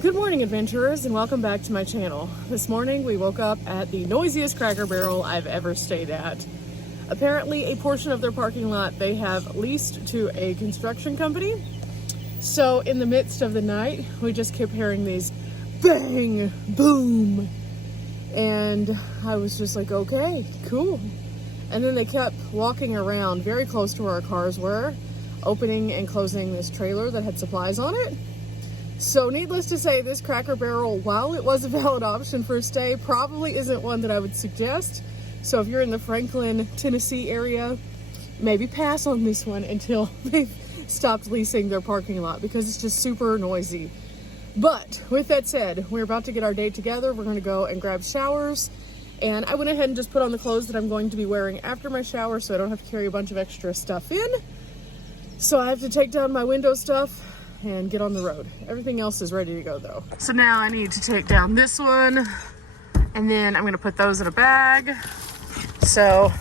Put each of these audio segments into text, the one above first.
Good morning, adventurers, and welcome back to my channel. This morning we woke up at the noisiest Cracker Barrel I've ever stayed at. Apparently a portion of their parking lot they have leased to a construction company. So in the midst of the night, we just kept hearing these bang, boom, and I was just like, okay, cool. And then they kept walking around very close to where our cars were, opening and closing this trailer that had supplies on it. So needless to say, this Cracker Barrel, while it was a valid option for a stay, probably isn't one that I would suggest. So if you're in the Franklin, Tennessee area, maybe pass on this one until they've stopped leasing their parking lot because it's just super noisy. But with that said, we're about to get our day together. We're going to go and grab showers. And I went ahead and just put on the clothes that I'm going to be wearing after my shower so I don't have to carry a bunch of extra stuff in. So I have to take down my window stuff and get on the road. Everything else is ready to go though. So now I need to take down this one and then I'm gonna put those in a bag. So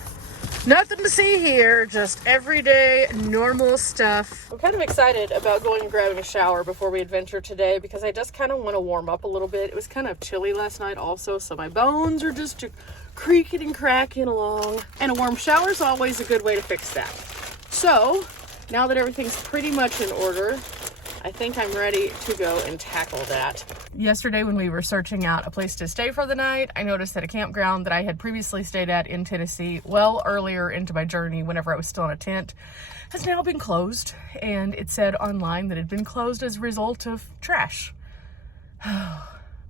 nothing to see here, just everyday normal stuff. I'm kind of excited about going and grabbing a shower before we adventure today because I just kind of want to warm up a little bit. It was kind of chilly last night also, so my bones are just creaking and cracking along. And a warm shower is always a good way to fix that. So now that everything's pretty much in order, I think I'm ready to go and tackle that. Yesterday when we were searching out a place to stay for the night, I noticed that a campground that I had previously stayed at in Tennessee, well earlier into my journey whenever I was still in a tent, has now been closed. And it said online that it had been closed as a result of trash.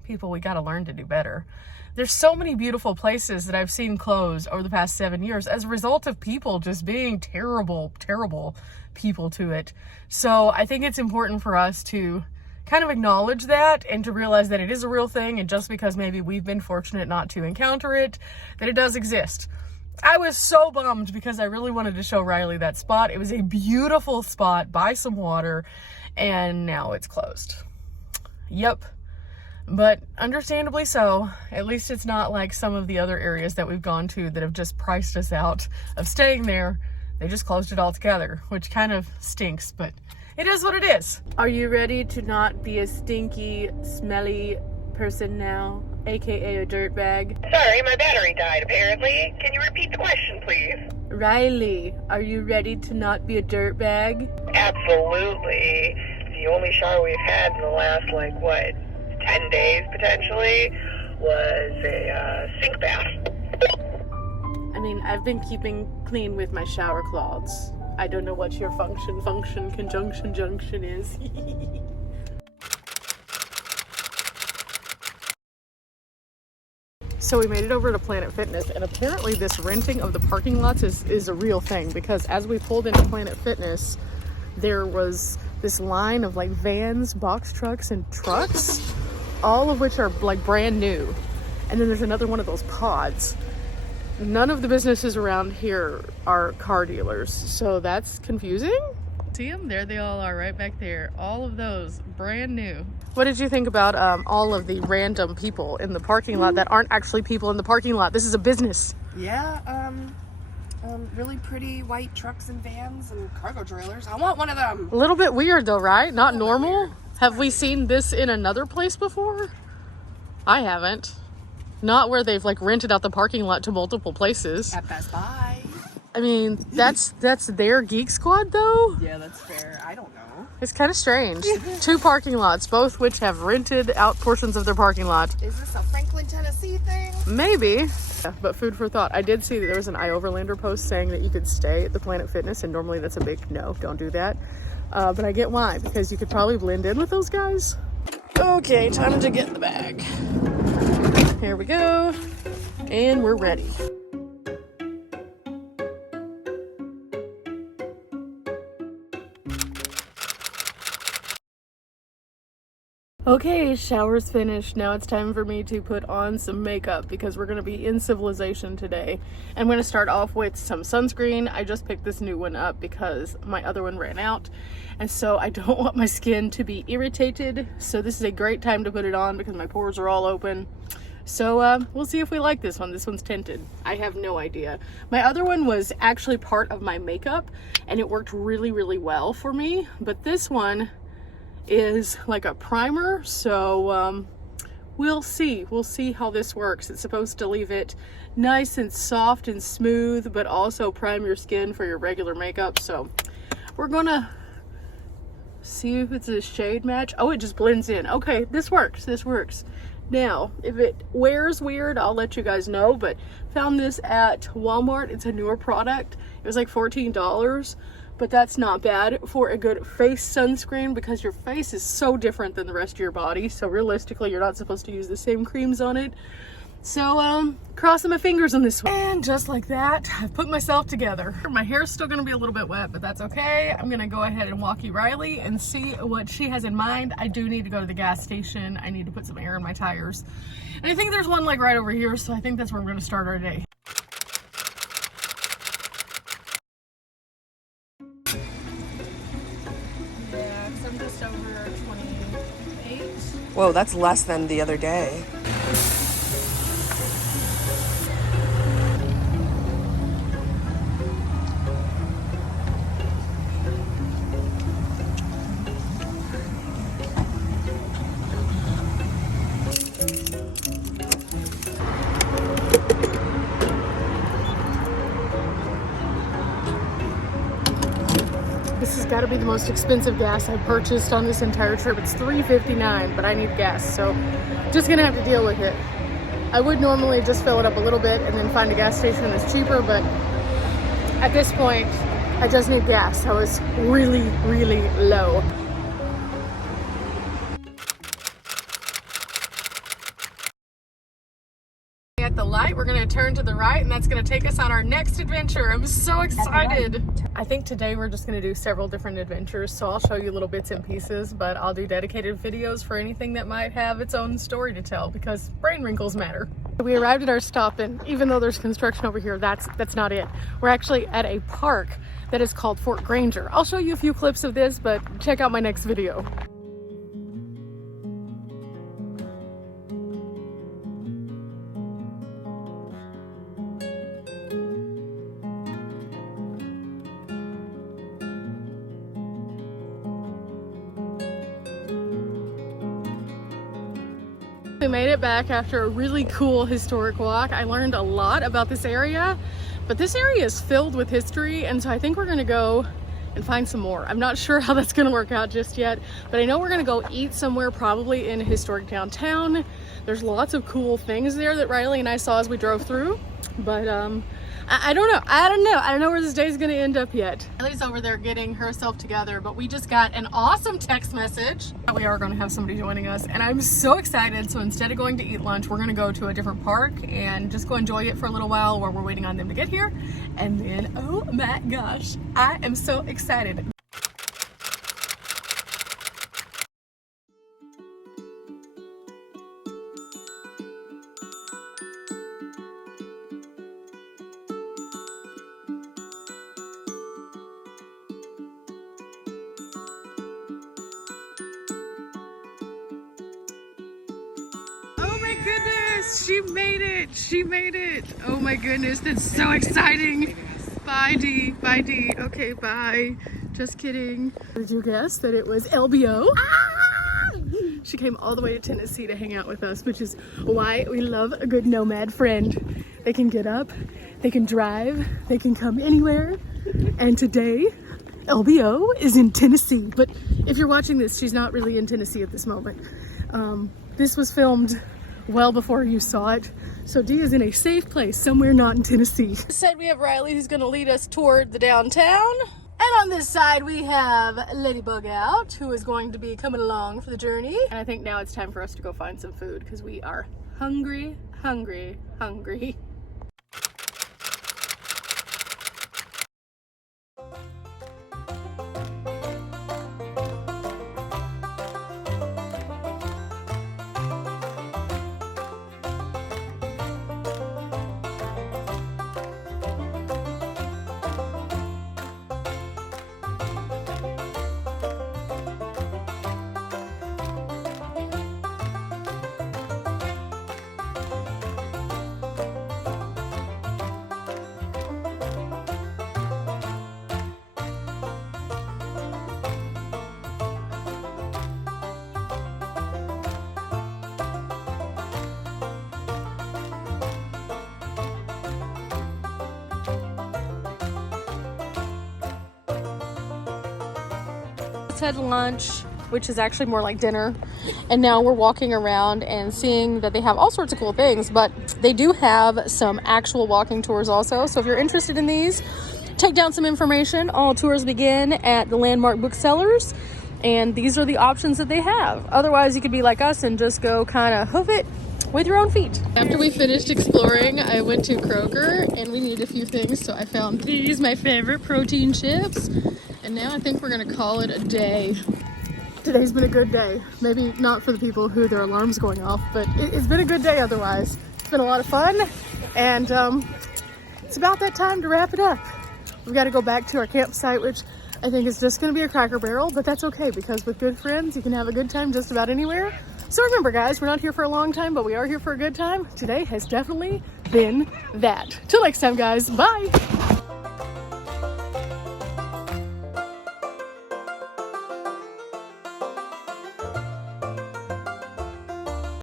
People, we gotta learn to do better. There's so many beautiful places that I've seen close over the past 7 years as a result of people just being terrible, terrible people to it. So I think it's important for us to kind of acknowledge that and to realize that it is a real thing, and just because maybe we've been fortunate not to encounter it, that it does exist. I was so bummed because I really wanted to show Riley that spot. It was a beautiful spot by some water, and now it's closed. Yep. But understandably so. At least it's not like some of the other areas that we've gone to that have just priced us out of staying there. They just closed it all together, which kind of stinks, but it is what it is. Are you ready to not be a stinky, smelly person now, aka a dirtbag? Sorry, my battery died apparently. Can you repeat the question, please? Riley, are you ready to not be a dirtbag? Absolutely. The only shower we've had in the last, 10 days potentially was a sink bath. I mean, I've been keeping clean with my shower cloths. I don't know what your function, conjunction, junction is. So we made it over to Planet Fitness, and apparently this renting of the parking lots is a real thing, because as we pulled into Planet Fitness, there was this line of vans, box trucks, and trucks, all of which are brand new. And then there's another one of those pods. None of the businesses around here are car dealers, so that's confusing. See them? There they all are right back there. All of those brand new. What did you think about all of the random people in the parking lot that aren't actually people in the parking lot? This is a business. Yeah, really pretty white trucks and vans and cargo trailers. I want one of them. A little bit weird though, right? Not normal. Weird. Have we seen this in another place before? I haven't. Not where they've rented out the parking lot to multiple places. At Best Buy. I mean, that's their Geek Squad though. Yeah, that's fair. I don't know. It's kind of strange. Two parking lots, both which have rented out portions of their parking lot. Is this a Franklin, Tennessee thing? Maybe. Yeah, but food for thought. I did see that there was an iOverlander post saying that you could stay at the Planet Fitness, and normally that's a big no, don't do that. But I get why, because you could probably blend in with those guys. Okay, time to get the bag. Here we go, and we're ready. Okay, shower's finished. Now it's time for me to put on some makeup because we're going to be in civilization today. I'm going to start off with some sunscreen. I just picked this new one up because my other one ran out. And so I don't want my skin to be irritated. So this is a great time to put it on because my pores are all open. So we'll see if we like this one. This one's tinted. I have no idea. My other one was actually part of my makeup and it worked really, really well for me. But this one is like a primer, so we'll see how this works. It's supposed to leave it nice and soft and smooth, but also prime your skin for your regular makeup. So we're gonna see if it's a shade match. Oh, it just blends in. Okay, this works. Now, if it wears weird, I'll let you guys know, but found this at Walmart. It's a newer product. It was like $14, but that's not bad for a good face sunscreen because your face is so different than the rest of your body. So realistically, you're not supposed to use the same creams on it. So, crossing my fingers on this one. And just like that, I've put myself together. My hair's still gonna be a little bit wet, but that's okay. I'm gonna go ahead and walkie Riley and see what she has in mind. I do need to go to the gas station. I need to put some air in my tires. And I think there's one like right over here, so I think that's where we're gonna start our day. Yeah, 'cause I'm just over 28. Whoa, that's less than the other day. This has got to be the most expensive gas I've purchased on this entire trip. It's $3.59, but I need gas, so just gonna have to deal with it. I would normally just fill it up a little bit and then find a gas station that's cheaper, but at this point, I just need gas. I was really, really low. At the light, we're gonna turn to the right, and that's gonna take us on our next adventure. I'm so excited. I think today we're just gonna do several different adventures, so I'll show you little bits and pieces, but I'll do dedicated videos for anything that might have its own story to tell, because brain wrinkles matter. We arrived at our stop, and even though there's construction over here, that's not it. We're actually at a park that is called Fort Granger. I'll show you a few clips of this, but check out my next video. We made it back after a really cool historic walk. I learned a lot about this area, but this area is filled with history, and so I think we're gonna go and find some more. I'm not sure how that's gonna work out just yet, but I know we're gonna go eat somewhere, probably in a historic downtown. There's lots of cool things there that Riley and I saw as we drove through, but I don't know. I don't know where this day's gonna end up yet. Riley's over there getting herself together, but we just got an awesome text message. We are gonna have somebody joining us, and I'm so excited. So instead of going to eat lunch, we're gonna go to a different park and just go enjoy it for a little while while we're waiting on them to get here. And then, oh my gosh, I am so excited. Goodness, she made it. Oh my goodness, that's so exciting. Bye D, okay, bye. Just kidding. Did you guess that it was Elbo? She came all the way to Tennessee to hang out with us, which is why we love a good nomad friend. They can get up, they can drive, they can come anywhere. And today, Elbo is in Tennessee. But if you're watching this, she's not really in Tennessee at this moment. This was filmed well before you saw it. So Dee is in a safe place somewhere not in Tennessee. Said we have Riley who's gonna lead us toward the downtown. And on this side we have Ladybug out, who is going to be coming along for the journey. And I think now it's time for us to go find some food because we are hungry. just had lunch, which is actually more like dinner. And now we're walking around and seeing that they have all sorts of cool things, but they do have some actual walking tours also. So if you're interested in these, take down some information. All tours begin at the Landmark Booksellers, and these are the options that they have. Otherwise, you could be like us and just go kind of hoof it with your own feet. After we finished exploring, I went to Kroger and we needed a few things. So I found these, my favorite protein chips. And now I think we're gonna call it a day. Today's been a good day. Maybe not for the people who their alarm's going off, but it's been a good day otherwise. It's been a lot of fun, and it's about that time to wrap it up. We've got to go back to our campsite, which I think is just gonna be a Cracker Barrel, but that's okay because with good friends, you can have a good time just about anywhere. So remember guys, we're not here for a long time, but we are here for a good time. Today has definitely been that. Till next time guys, bye.